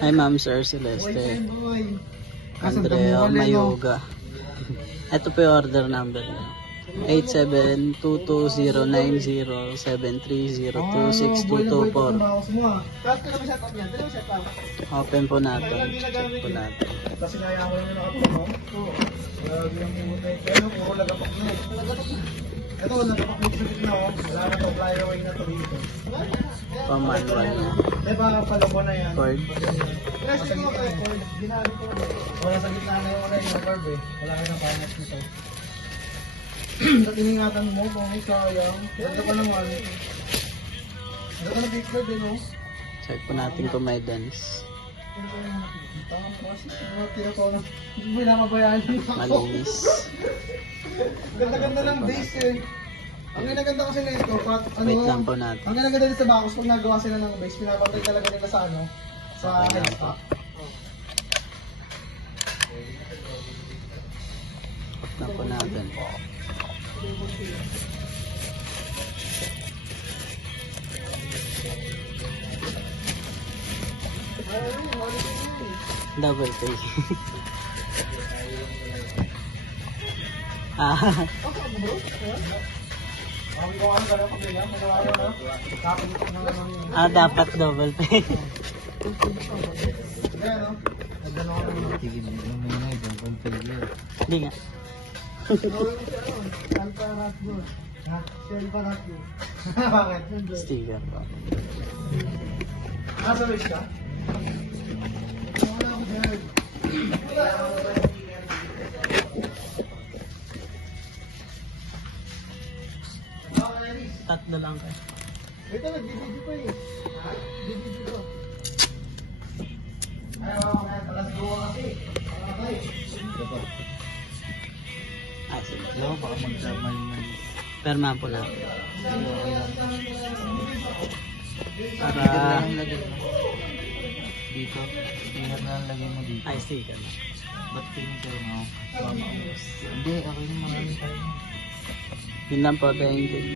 Hi Ma'am Sir Celeste. Andrea Mayuga. Ito po yung order number niya. 87220730262224. Open po natin. Check po natin. Kasi kaya ko lang nakapag ito, nagpapaklit sa gitna o. Wala na ito, flyaway na ito dito. Pamanual niya. Diba, palago na yan. Cord. Kasi ko kayo, cord. Ginamit ko na. Wala sa gitna na yung curve eh. Wala ka ng panas nito. Sa tiningatan mo, kung sayang. Ganda pa naman. Ganda pa na big curve eh, no? Check po natin kung may dance. Hindi na mabayaan. Malinis. Ganda-ganda ng base eh. Ang ginaganda kasi na ito, Wait lang po natin. ang ginaganda din sa Bacchus, pag nagawa sila ng base, pinapantay talaga nila sa ano, sa Okay lang headstock. Off na po natin. Double pay. Dapat double pay. Hindi nga. Bakit? Sticker po. Nasa base ka? Tatlo lang kayo. Ito, nag-DVD pa eh. DVD pa. Ayaw, talas gawa kasi. Sige. Oo, baka magdamay man. Perma po natin. Para... Dito, sticker na lang lagay mo dito. Ay, sticker na. Ba't finger mo? Hindi, ako yung mga Yun lang po. Thank you.